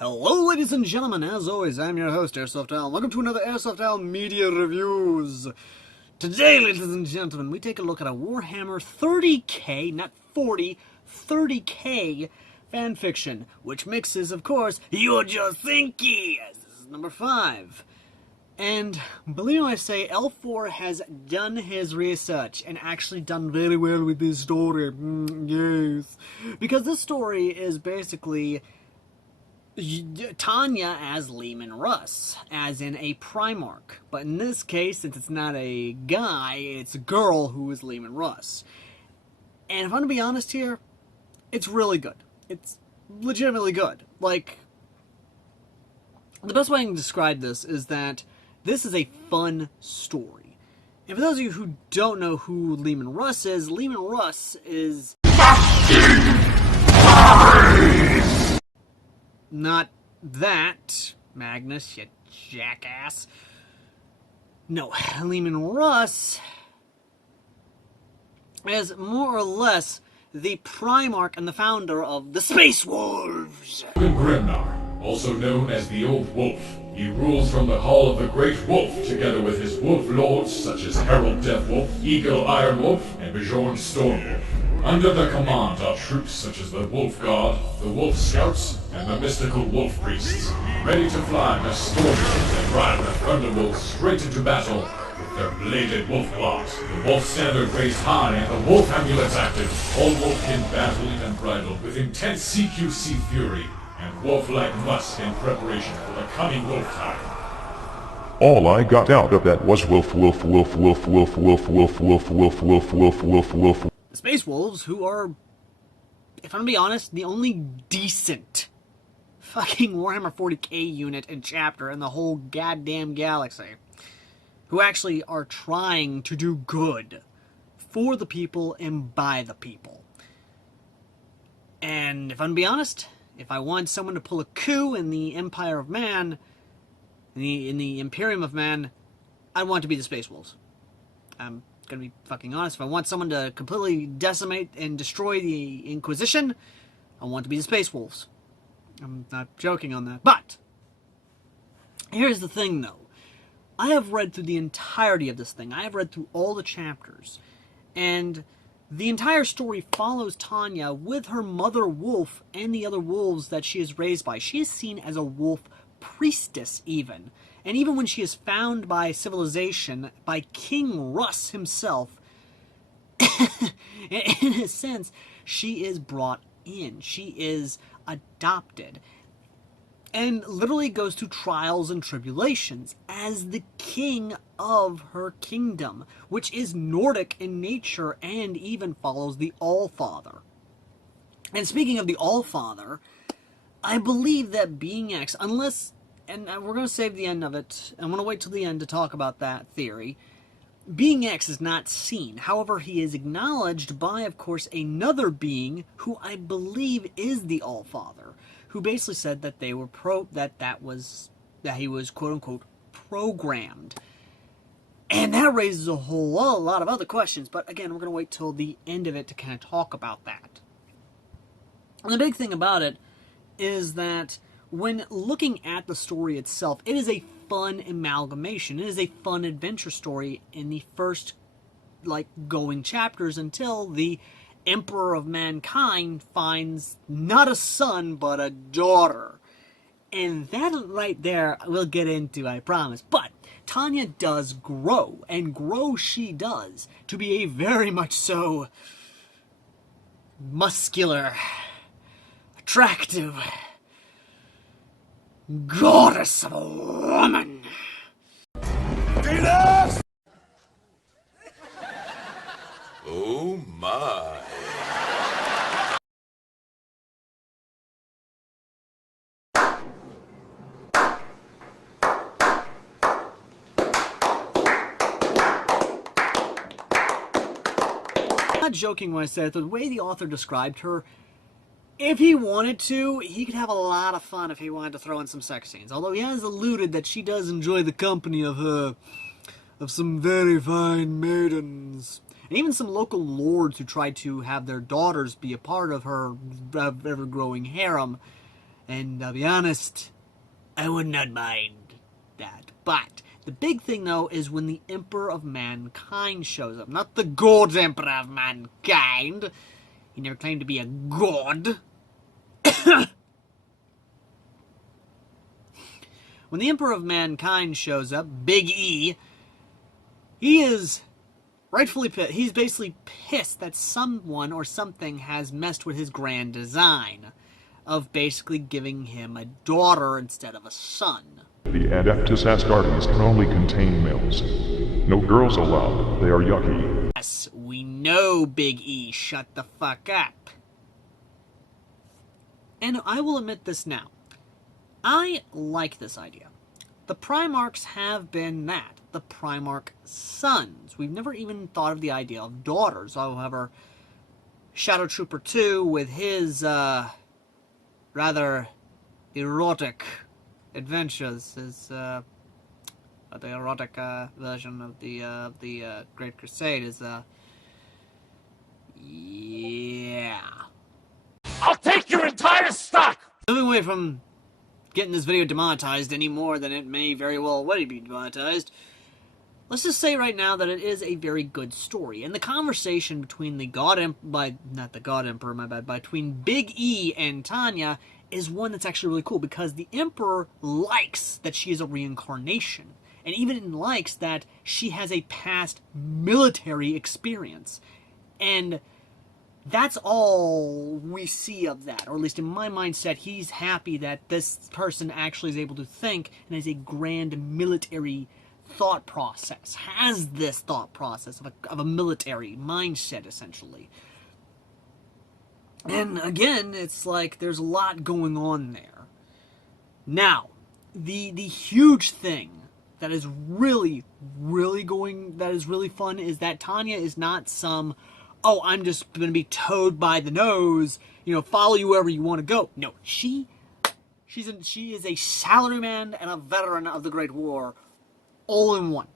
Hello, ladies and gentlemen. As always, I'm your host, AirsoftAL. Welcome to another AirsoftAL Media Reviews. Today, ladies and gentlemen, we take a look at a Warhammer 30k, not 40, 30k fanfiction, which mixes, of course, You're Just Thinky, as this is number 5. And believe me when I say, L4 has done his research and actually done very well with this story. Yes. Because this story is basically Tanya as Lehman Russ, as in a Primarch. But in this case, since it's not a guy, it's a girl who is Lehman Russ. And if I'm going to be honest here, it's really good. It's legitimately good. Like, the best way I can describe this is that this is a fun story. And for those of you who don't know who Lehman Russ is not that, Magnus, you jackass. No, Lehman Russ is more or less the Primarch and the founder of the Space Wolves. Grimnar, also known as the Old Wolf. He rules from the Hall of the Great Wolf, together with his wolf lords such as Harold Deathwolf, Eagle Iron Wolf, and Bjorn Stormwolf. Under their command are troops such as the Wolf Guard, the Wolf Scouts, and the mystical Wolf Priests, ready to fly their Stormwolves and ride their Thunderbolts straight into battle with their bladed wolf claws, the Wolf Standard raised high, and the Wolf Amulets active, all Wolfkin battled and bridled with intense CQC fury and wolf-like musk in preparation for the coming wolf time. All I got out of that was wolf, wolf, wolf, wolf, wolf, wolf, wolf, wolf, wolf, wolf, wolf, wolf, wolf. The Space Wolves, who are, if I'm gonna be honest, the only decent fucking Warhammer 40k unit and chapter in the whole goddamn galaxy, who actually are trying to do good for the people and by the people. And if I'm gonna be honest, if I want someone to pull a coup in the Empire of Man, in the Imperium of Man, I want it to be the Space Wolves. I'm gonna be fucking honest. If I want someone to completely decimate and destroy the Inquisition, I want it to be the Space Wolves. I'm not joking on that. But here's the thing, though. I have read through the entirety of this thing. I have read through all the chapters. And the entire story follows Tanya with her mother wolf and the other wolves that she is raised by. She is seen as a wolf priestess, even. And even when she is found by civilization, by King Russ himself, in a sense, she is brought in. She is adopted. And literally goes through trials and tribulations as the king of her kingdom, which is Nordic in nature and even follows the Allfather. And speaking of the Allfather, I believe that Being X, unless, and we're going to save the end of it, I'm going to wait till the end to talk about that theory, Being X is not seen. However, he is acknowledged by, of course, another being who I believe is the Allfather, who basically said that they were that he was quote unquote programmed. And that raises a whole lot of other questions, but again, we're going to wait till the end of it to kind of talk about that. And the big thing about it is that when looking at the story itself, it is a fun amalgamation. It is a fun adventure story in the first, going chapters until the Emperor of Mankind finds not a son, but a daughter. And that right there we'll get into, I promise. But Tanya does grow, and grow she does, to be a very much so muscular, attractive goddess of a woman. Venus! Oh my. I'm not joking when I said the way the author described her, if he wanted to, he could have a lot of fun if he wanted to throw in some sex scenes. Although he has alluded that she does enjoy the company of some very fine maidens. And even some local lords who try to have their daughters be a part of her ever-growing harem. And I'll be honest, I would not mind that. But the big thing, though, is when the Emperor of Mankind shows up. Not the God Emperor of Mankind. He never claimed to be a god. When the Emperor of Mankind shows up, Big E, he is rightfully pissed. He's basically pissed that someone or something has messed with his grand design of basically giving him a daughter instead of a son. The Adeptus Asgardians can only contain males. No girls allowed. They are yucky. Yes, we know, Big E. Shut the fuck up. And I will admit this now. I like this idea. The Primarchs have been that. The Primarch sons. We've never even thought of the idea of daughters. However, Shadow Trooper 2 with his, rather erotic adventures is, the erotic, version of the Great Crusade is, yeah. I'll take your entire stock! Moving away from getting this video demonetized any more than it may very well already be demonetized, let's just say right now that it is a very good story. And the conversation between between Big E and Tanya is one that's actually really cool, because the Emperor likes that she is a reincarnation, and even likes that she has a past military experience. And that's all we see of that, or at least in my mindset, he's happy that this person actually is able to think and has a grand military thought process, has this thought process of a military mindset, essentially. And again, it's like there's a lot going on there. Now, the huge thing that is really fun is that Tanya is not some, oh, I'm just going to be towed by the nose, follow you wherever you want to go. No, she is a salaryman and a veteran of the Great War, all in one.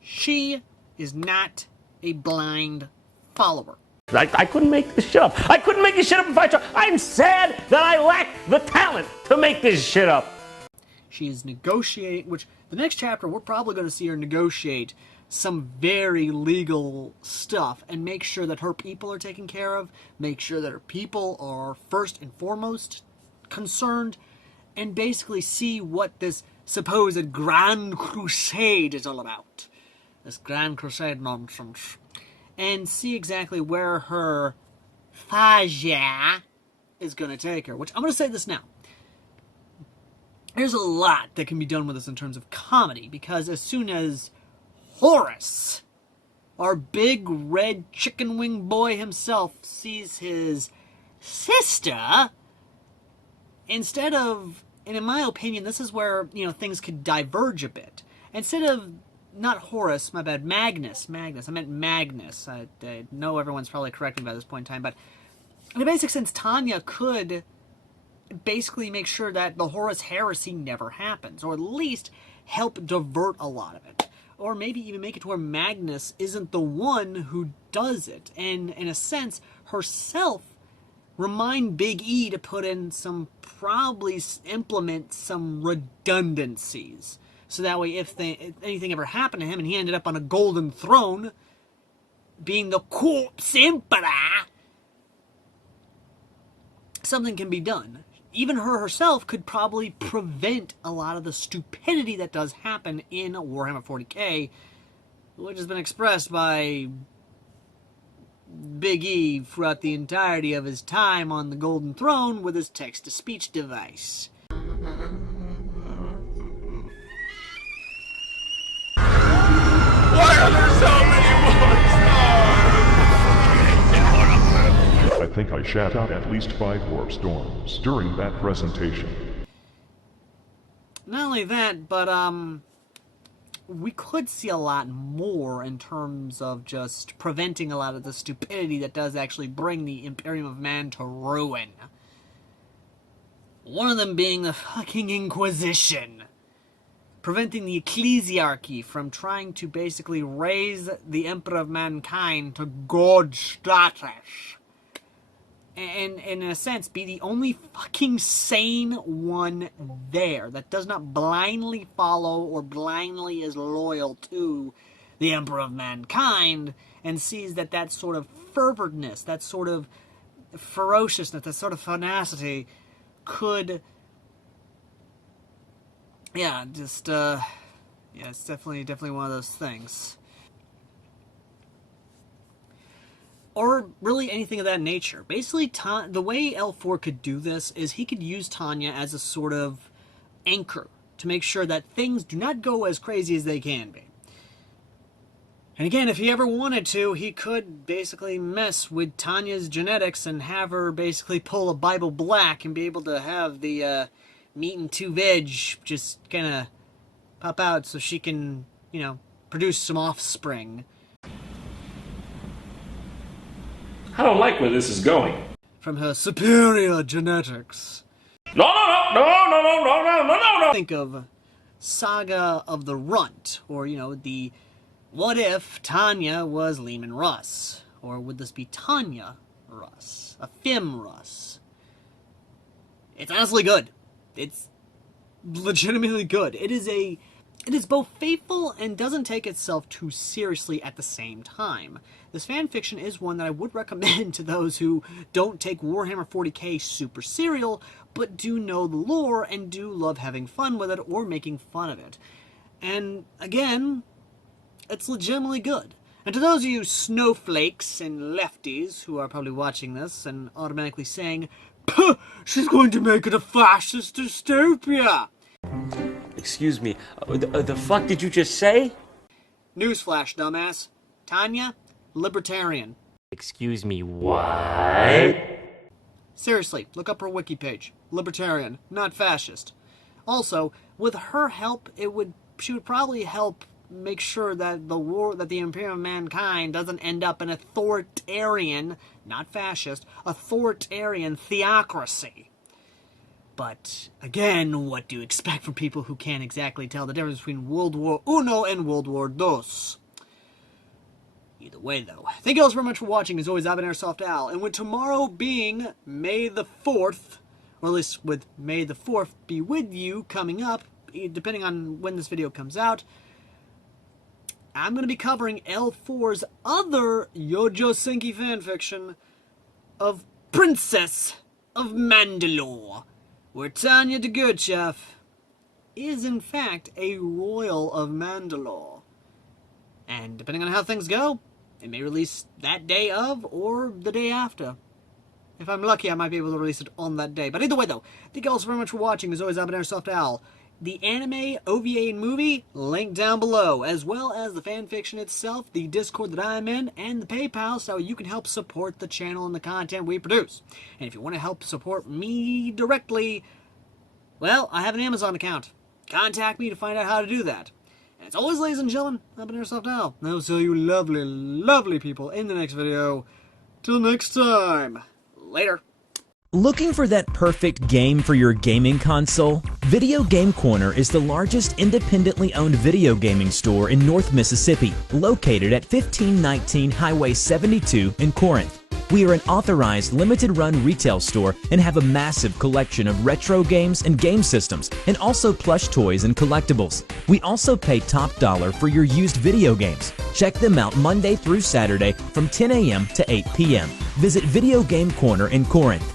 She is not a blind follower. I couldn't make this shit up. I couldn't make this shit up if I tried. I'm sad that I lack the talent to make this shit up. She is negotiating, which the next chapter we're probably going to see her negotiate some very legal stuff and make sure that her people are taken care of, make sure that her people are first and foremost concerned, and basically see what this supposed Grand Crusade is all about. This Grand Crusade nonsense. And see exactly where her Saga is going to take her. Which, I'm going to say this now. There's a lot that can be done with this in terms of comedy, because as soon as Horus, our big red chicken wing boy himself, sees his sister, instead of, and in my opinion, this is where, things could diverge a bit. Instead of, not Horus, my bad, Magnus. I meant Magnus. I know everyone's probably correcting me by this point in time, but in a basic sense, Tanya could basically make sure that the Horus heresy never happens, or at least help divert a lot of it. Or maybe even make it to where Magnus isn't the one who does it, and in a sense, herself remind Big E to put in probably implement some redundancies. So that way, if anything ever happened to him and he ended up on a golden throne, being the corpse emperor, something can be done. Even her herself could probably prevent a lot of the stupidity that does happen in Warhammer 40k, which has been expressed by Big E throughout the entirety of his time on the Golden Throne with his text-to-speech device. Why are there so many I think I shat out at least 5 warp storms during that presentation. Not only that, but we could see a lot more in terms of just preventing a lot of the stupidity that does actually bring the Imperium of Man to ruin. One of them being the fucking Inquisition. Preventing the ecclesiarchy from trying to basically raise the Emperor of Mankind to God status. And in a sense, be the only fucking sane one there that does not blindly follow or blindly is loyal to the Emperor of Mankind, and sees that that sort of fervoredness, that sort of ferociousness, that sort of tenacity could, yeah, just, yeah, it's definitely one of those things. Or really anything of that nature. Basically, the way L4 could do this is he could use Tanya as a sort of anchor to make sure that things do not go as crazy as they can be. And again, if he ever wanted to, he could basically mess with Tanya's genetics and have her basically pull a Bible Black and be able to have the meat and 2 veg just kind of pop out so she can, you know, produce some offspring. I don't like where this is going. From her superior genetics. No. Think of Saga of the Runt, or, you know, the what if Tanya was Lehman Russ? Or would this be Tanya Russ? A Fim Russ? It's honestly good. It's legitimately good. It is both faithful and doesn't take itself too seriously at the same time. This fanfiction is one that I would recommend to those who don't take Warhammer 40k super serial, but do know the lore and do love having fun with it or making fun of it. And again, it's legitimately good. And to those of you snowflakes and lefties who are probably watching this and automatically saying, "Puh, she's going to make it a fascist dystopia." Excuse me, the fuck did you just say? Newsflash, dumbass. Tanya, libertarian. Excuse me, what? Seriously, look up her wiki page. Libertarian, not fascist. Also, with her help, she would probably help make sure that the Imperium of Mankind doesn't end up an authoritarian, not fascist, authoritarian theocracy. But, again, what do you expect from people who can't exactly tell the difference between World War I and World War II? Either way, though, thank you all very much for watching. As always, I've been AirsoftAL, and with tomorrow being May the 4th, or at least with May the 4th be with you coming up, depending on when this video comes out, I'm going to be covering L4's other Yojo Senki fanfiction of Princess of Mandalore, where Tanya the Gurchef is in fact a royal of Mandalore. And depending on how things go, it may release that day of or the day after. If I'm lucky, I might be able to release it on that day. But either way though, thank you all so very much for watching. As always, I've been AirsoftAL. The anime, OVA, and movie, linked down below, as well as the fanfiction itself, the Discord that I'm in, and the PayPal, so you can help support the channel and the content we produce. And if you want to help support me directly, well, I have an Amazon account. Contact me to find out how to do that. And as always, ladies and gentlemen, I've been AirsoftAL. And I will see you lovely, lovely people in the next video. Till next time. Later. Looking for that perfect game for your gaming console? Video Game Corner is the largest independently owned video gaming store in North Mississippi, located at 1519 Highway 72 in Corinth. We are an authorized limited-run retail store and have a massive collection of retro games and game systems, and also plush toys and collectibles. We also pay top dollar for your used video games. Check them out Monday through Saturday from 10 a.m. to 8 p.m. Visit Video Game Corner in Corinth